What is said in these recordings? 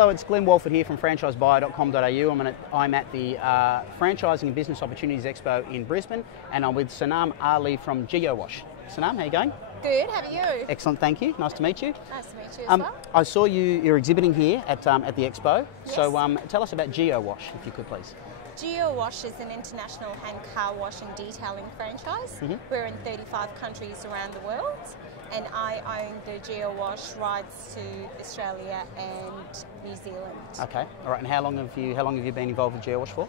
hello, it's Glenn Walford here from franchisebuyer.com.au. I'm at the Franchising and Business Opportunities Expo in Brisbane, and I'm with Sanam Ali from GeoWash. Sanam, how are you going? Good, how are you? Excellent, thank you. Nice to meet you. Nice to meet you as well. I saw you're exhibiting here at the Expo. Yes. So tell us about GeoWash, if you could please. GeoWash is an international hand car wash and detailing franchise. We're in 35 countries around the world, and I own the GeoWash rights to Australia and New Zealand. Okay, all right. And how long have you been involved with GeoWash for?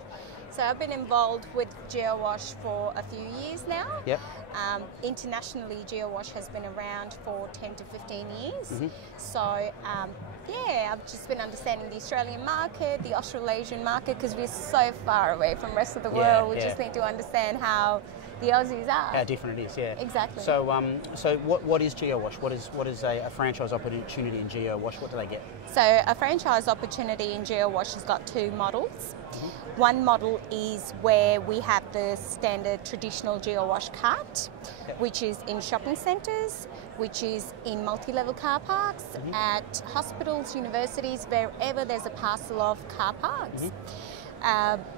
So I've been involved with GeoWash for a few years now. Yep. Internationally, GeoWash has been around for 10 to 15 years. So yeah, I've just been understanding the Australian market, the Australasian market, because we're so far away from the rest of the world. We just need to understand how the Aussies are. How different it is, yeah. Exactly. So, what is GeoWash? What is a franchise opportunity in GeoWash? What do they get? So a franchise opportunity in GeoWash has got two models. One model is where we have the standard traditional GeoWash cart, which is in shopping centres, which is in multi-level car parks, at hospitals, universities, wherever there's a parcel of car parks.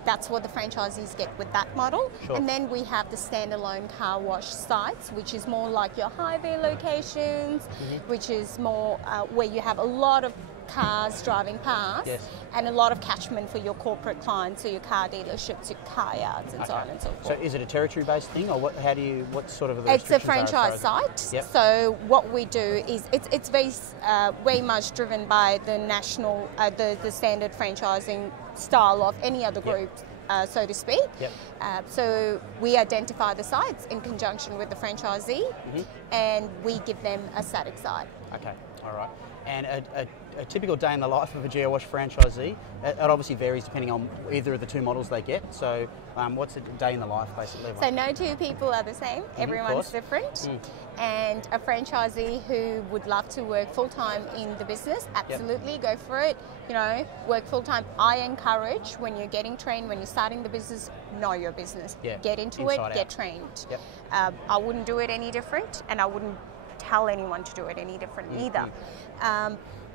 That's what the franchisees get with that model. Sure. And then we have the standalone car wash sites, which is more like your highway locations, which is more where you have a lot of cars driving past, and a lot of catchment for your corporate clients, so your car dealerships, your car yards, and so on and so forth. So is it a territory-based thing, or what sort of? It's a franchise site. So what we do is it's very much driven by the national, the standard franchising style of any other group. So to speak. So we identify the sites in conjunction with the franchisee, and we give them a static site. Okay, all right. And a typical day in the life of a GeoWash franchisee, it obviously varies depending on either of the two models they get. So what's a day in the life basically like? So no two people are the same. Everyone's different. And a franchisee who would love to work full-time in the business, absolutely go for it. You know, work full-time. I encourage, when you're getting trained, when you're starting the business, know your business. Get into it, get trained. I wouldn't do it any different, and I wouldn't tell anyone to do it any different either.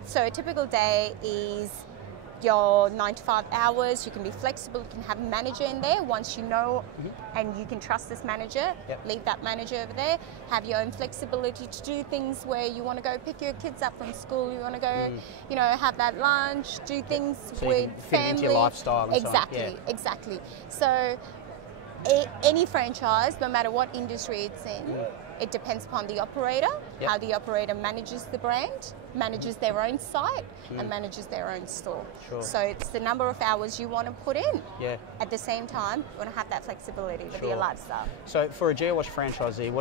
So a typical day is your 9 to 5 hours. You can be flexible. You can have a manager in there once you know and you can trust this manager. Leave that manager over there. Have your own flexibility to do things where you want to go pick your kids up from school. You want to go, you know, have that lunch, do things so with you can fit family. into your lifestyle. And Exactly. So any franchise, no matter what industry it's in, it depends upon the operator, how the operator manages the brand, manages their own site, and manages their own store. So it's the number of hours you want to put in. At the same time, you want to have that flexibility with your lifestyle. So for a GeoWash franchisee,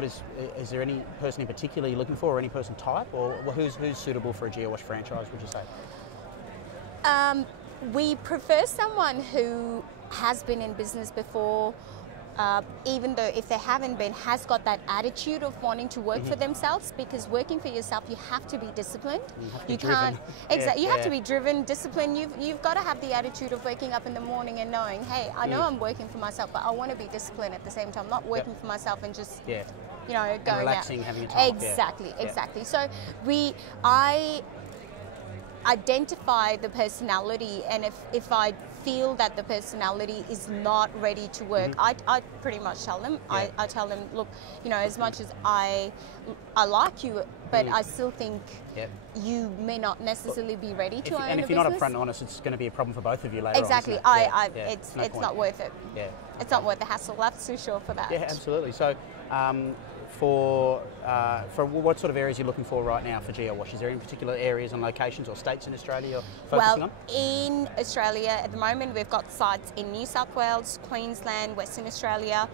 is there any person in particular you're looking for, or any person type, or who's suitable for a GeoWash franchise, would you say? We prefer someone who has been in business before, even though if they haven't been, has got that attitude of wanting to work for themselves, because working for yourself, you have to be disciplined. You can't, you have to be driven, disciplined. You've got to have the attitude of waking up in the morning and knowing, hey, I know I'm working for myself, but I want to be disciplined at the same time, not working for myself and just, you know, going relaxing, out. having a time. Exactly. So I identify the personality, and if I feel that the personality is not ready to work, I pretty much tell them. I tell them, look, you know, as much as I like you, but I still think you may not necessarily be ready to own a business. And if you're not upfront and honest, it's going to be a problem for both of you later Exactly. on. It's not worth it. It's not worth the hassle, that's for sure for that. Yeah, absolutely. So for what sort of areas are you looking for right now for GeoWash? Is there any particular areas and locations or states in Australia you're focusing on? In Australia at the moment we've got sites in New South Wales, Queensland, Western Australia,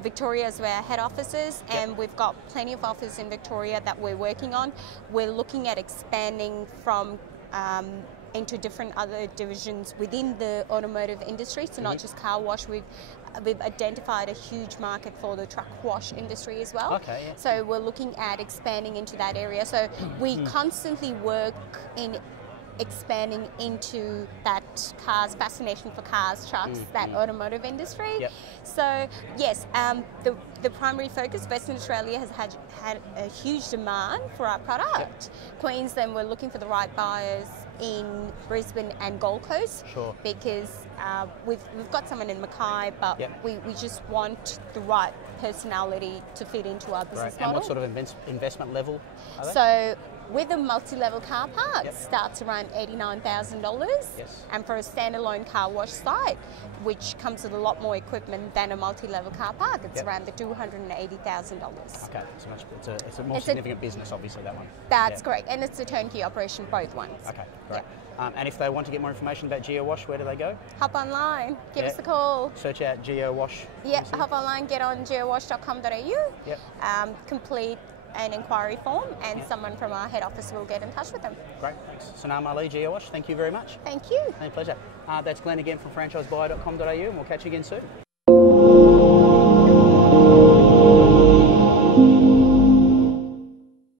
Victoria is where our head office is, and we've got plenty of offices in Victoria that we're working on. We're looking at expanding from into different other divisions within the automotive industry, so not just car wash. We've identified a huge market for the truck wash industry as well. So we're looking at expanding into that area. So we constantly work in expanding into that fascination for cars, trucks, that automotive industry. So yes, the primary focus, Western Australia has had a huge demand for our product. Queensland, we're looking for the right buyers in Brisbane and Gold Coast. Sure. Because we've got someone in Mackay, but we just want the right personality to fit into our business model. And what sort of investment level are they? So with a multi-level car park, starts around $89,000. Yes. And for a standalone car wash site, which comes with a lot more equipment than a multi-level car park, it's around the $280,000. Okay, it's a more significant business, obviously, that one. That's correct, and it's a turnkey operation, both ones. Okay, great. And if they want to get more information about GeoWash, where do they go? Hop online, give us a call. Search out GeoWash. Hop online, get on geowash.com.au, complete an inquiry form, and someone from our head office will get in touch with them. Great, thanks. Sanam Ali, GeoWash, thank you very much. Thank you. My pleasure. That's Glenn again from franchisebuyer.com.au, and we'll catch you again soon.